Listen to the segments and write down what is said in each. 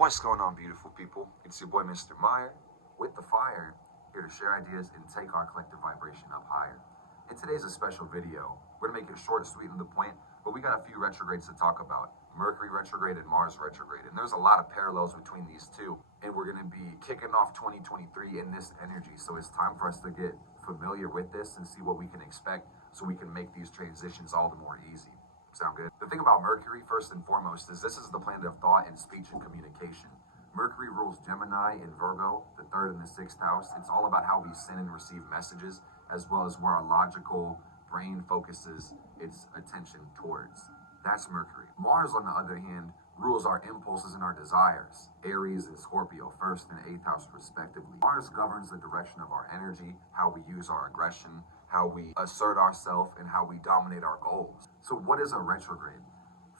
What's going on, beautiful people? It's your boy, Mr. Meyer, with the fire, here to share ideas and take our collective vibration up higher. And today's a special video. We're gonna make it short, sweet, and to the point, but we got a few retrogrades to talk about. Mercury retrograde and Mars retrograde. And there's a lot of parallels between these two. And we're gonna be kicking off 2023 in this energy. So it's time for us to get familiar with this and see what we can expect so we can make these transitions all the more easy. Sound good? The thing about Mercury, first and foremost, is this is the planet of thought and speech and communication. Mercury rules Gemini and Virgo, the third and the sixth house. It's all about how we send and receive messages, as well as where our logical brain focuses its attention towards. That's Mercury. Mars, on the other hand, rules our impulses and our desires. Aries and Scorpio, first and eighth house respectively. Mars governs the direction of our energy, how we use our aggression, how we assert ourselves, and how we dominate our goals. So what is a retrograde?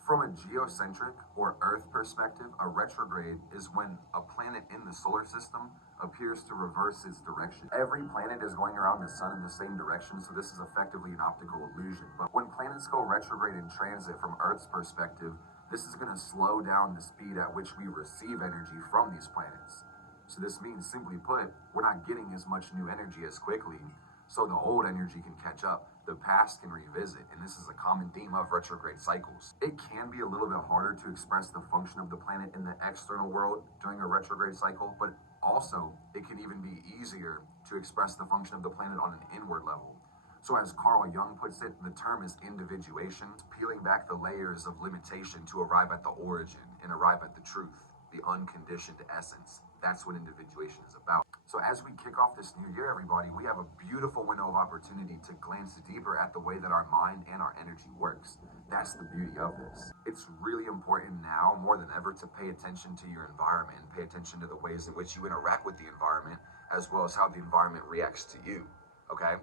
From a geocentric or Earth perspective, a retrograde is when a planet in the solar system appears to reverse its direction. Every planet is going around the sun in the same direction, so this is effectively an optical illusion. But when planets go retrograde in transit from Earth's perspective, this is going to slow down the speed at which we receive energy from these planets. So this means, simply put, we're not getting as much new energy as quickly, so the old energy can catch up, the past can revisit, and this is a common theme of retrograde cycles. It can be a little bit harder to express the function of the planet in the external world during a retrograde cycle, but also it can even be easier to express the function of the planet on an inward level. So as Carl Jung puts it, the term is individuation, peeling back the layers of limitation to arrive at the origin and arrive at the truth, the unconditioned essence. That's what individuation is about. So as we kick off this new year, everybody, we have a beautiful window of opportunity to glance deeper at the way that our mind and our energy works. That's the beauty of this. It's really important now, more than ever, to pay attention to your environment and pay attention to the ways in which you interact with the environment, as well as how the environment reacts to you, okay?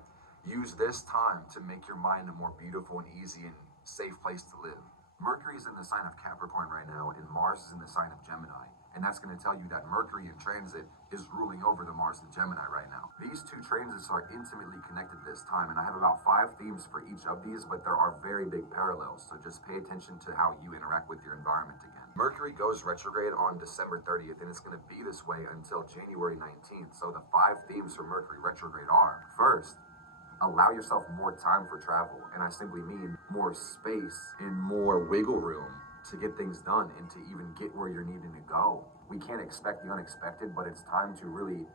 Use this time to make your mind a more beautiful and easy and safe place to live. Mercury is in the sign of Capricorn right now, and Mars is in the sign of Gemini. And that's going to tell you that Mercury in transit is ruling over the Mars in Gemini right now. These two transits are intimately connected this time, and I have about 5 themes for each of these, but there are very big parallels, so just pay attention to how you interact with your environment again. Mercury goes retrograde on December 30th, and it's going to be this way until January 19th. So the 5 themes for Mercury retrograde are: first, allow yourself more time for travel, and I simply mean more space and more wiggle room to get things done and to even get where you're needing to go. We can't expect the unexpected, but it's time to really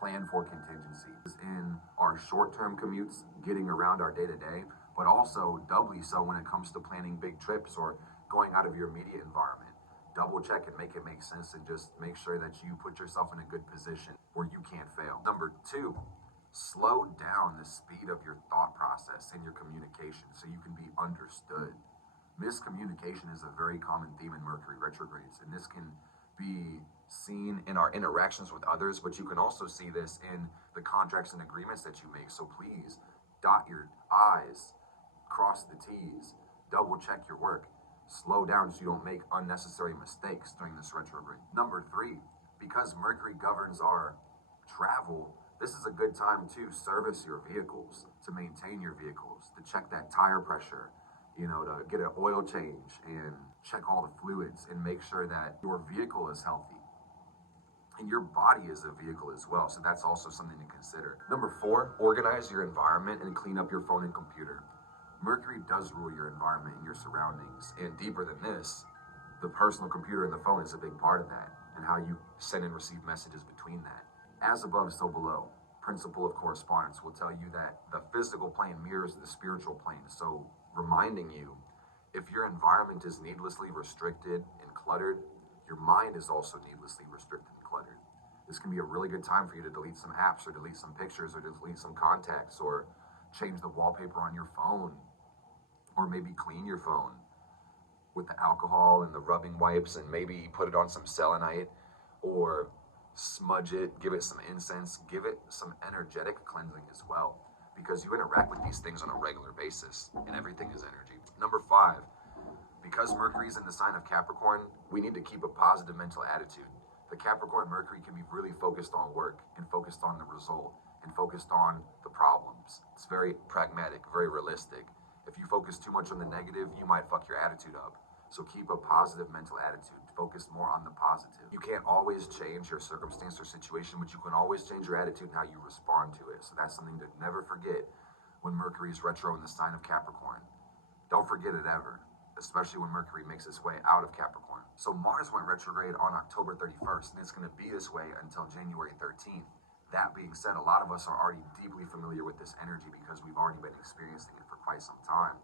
plan for contingencies in our short-term commutes, getting around our day-to-day, but also doubly so when it comes to planning big trips or going out of your immediate environment. Double check and make it make sense, and just make sure that you put yourself in a good position where you can't fail. Number 2, slow down the speed of your thought process and your communication so you can be understood. Miscommunication is a very common theme in Mercury retrogrades, and this can be seen in our interactions with others, but you can also see this in the contracts and agreements that you make. So please dot your I's, cross the T's, double check your work, slow down so you don't make unnecessary mistakes during this retrograde. Number 3, because Mercury governs our travel, this is a good time to service your vehicles, to maintain your vehicles, to check that tire pressure, to get an oil change and check all the fluids and make sure that your vehicle is healthy. And your body is a vehicle as well, so that's also something to consider. Number 4, organize your environment and clean up your phone and computer. Mercury does rule your environment and your surroundings, and deeper than this, the personal computer and the phone is a big part of that, and how you send and receive messages between that. As above, so below. Principle of correspondence will tell you that the physical plane mirrors the spiritual plane, so reminding you, if your environment is needlessly restricted and cluttered, your mind is also needlessly restricted and cluttered. This can be a really good time for you to delete some apps or delete some pictures or delete some contacts or change the wallpaper on your phone, or maybe clean your phone with the alcohol and the rubbing wipes and maybe put it on some selenite, or smudge it, give it some incense, give it some energetic cleansing as well, because you interact with these things on a regular basis and everything is energy. Number 5, because Mercury is in the sign of Capricorn, we need to keep a positive mental attitude. The Capricorn Mercury can be really focused on work and focused on the result and focused on the problems. It's very pragmatic, very realistic. If you focus too much on the negative, you might fuck your attitude up. So keep a positive mental attitude. Focus more on the positive. You can't always change your circumstance or situation, but you can always change your attitude and how you respond to it. So that's something to never forget when Mercury is retro in the sign of Capricorn. Don't forget it ever, especially when Mercury makes its way out of Capricorn. So Mars went retrograde on October 31st, and it's going to be this way until January 13th. That being said, a lot of us are already deeply familiar with this energy because we've already been experiencing it for quite some time.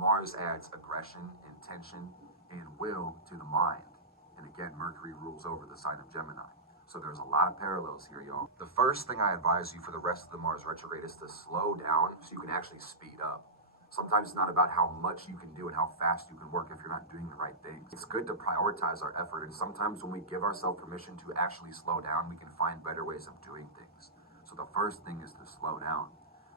Mars adds aggression, intention, and will to the mind. And again, Mercury rules over the sign of Gemini. So there's a lot of parallels here, y'all. The first thing I advise you for the rest of the Mars retrograde is to slow down so you can actually speed up. Sometimes it's not about how much you can do and how fast you can work if you're not doing the right things. It's good to prioritize our effort, and sometimes when we give ourselves permission to actually slow down, we can find better ways of doing things. So the first thing is to slow down.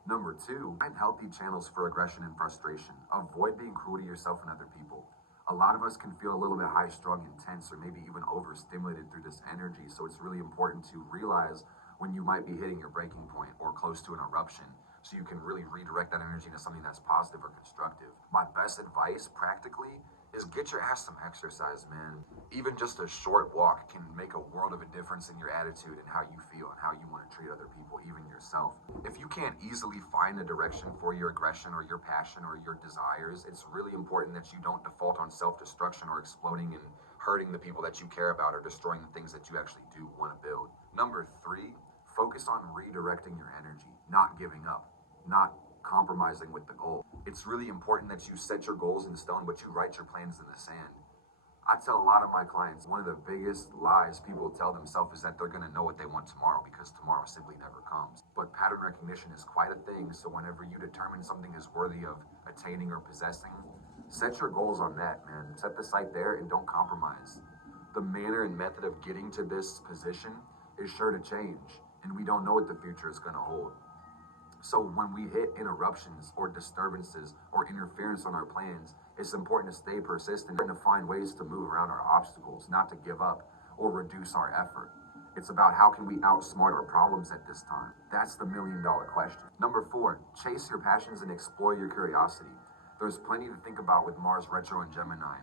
Number two, find healthy channels for aggression and frustration. Avoid being cruel to yourself and other people. A lot of us can feel a little bit high-strung, intense, or maybe even overstimulated through this energy. So it's really important to realize when you might be hitting your breaking point or close to an eruption, so you can really redirect that energy into something that's positive or constructive. My best advice, practically, is get your ass some exercise, man. Even just a short walk can make a world of a difference in your attitude and how you feel and how you want to treat other people, even yourself. If you can't easily find a direction for your aggression or your passion or your desires, it's really important that you don't default on self-destruction or exploding and hurting the people that you care about or destroying the things that you actually do want to build. Number three, focus on redirecting your energy, not giving up, not compromising with the goal. It's really important that you set your goals in stone, but you write your plans in the sand. I tell a lot of my clients, one of the biggest lies people tell themselves is that they're going to know what they want tomorrow because tomorrow simply never comes. But pattern recognition is quite a thing, so whenever you determine something is worthy of attaining or possessing, set your goals on that, man. Set the sight there and don't compromise. The manner and method of getting to this position is sure to change, and we don't know what the future is going to hold. So when we hit interruptions or disturbances or interference on our plans, it's important to stay persistent and to find ways to move around our obstacles, not to give up or reduce our effort. It's about how can we outsmart our problems at this time. That's the million-dollar question. Number four, chase your passions and explore your curiosity. There's plenty to think about with Mars retro and Gemini,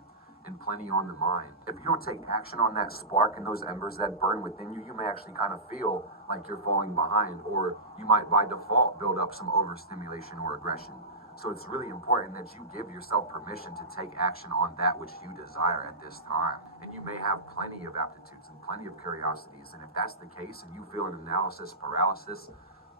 and plenty on the mind. If you don't take action on that spark and those embers that burn within you, you may actually kind of feel like you're falling behind, or you might by default build up some overstimulation or aggression. So it's really important that you give yourself permission to take action on that which you desire at this time. And you may have plenty of aptitudes and plenty of curiosities. And if that's the case and you feel an analysis paralysis,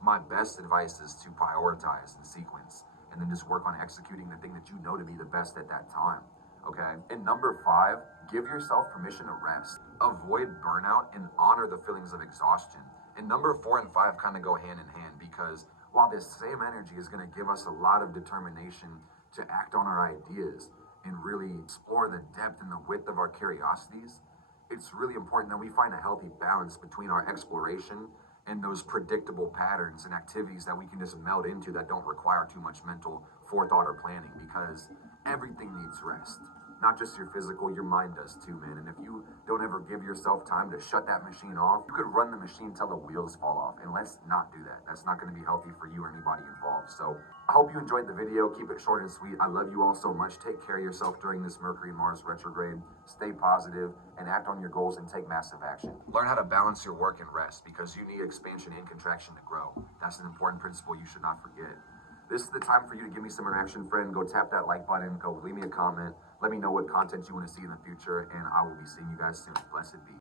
my best advice is to prioritize and sequence, and then just work on executing the thing that you know to be the best at that time. Okay. And number five, give yourself permission to rest. Avoid burnout and honor the feelings of exhaustion. And number 4 and 5 kind of go hand in hand, because while this same energy is going to give us a lot of determination to act on our ideas and really explore the depth and the width of our curiosities, it's really important that we find a healthy balance between our exploration and those predictable patterns and activities that we can just meld into that don't require too much mental forethought or planning, because everything needs rest. Not just your physical, your mind does too, man. And if you don't ever give yourself time to shut that machine off, you could run the machine till the wheels fall off. And let's not do that. That's not going to be healthy for you or anybody involved. So I hope you enjoyed the video. Keep it short and sweet. I love you all so much. Take care of yourself during this Mercury-Mars retrograde. Stay positive and act on your goals and take massive action. Learn how to balance your work and rest, because you need expansion and contraction to grow. That's an important principle you should not forget. This is the time for you to give me some interaction, friend. Go tap that like button. Go leave me a comment. Let me know what content you want to see in the future, and I will be seeing you guys soon. Blessed be.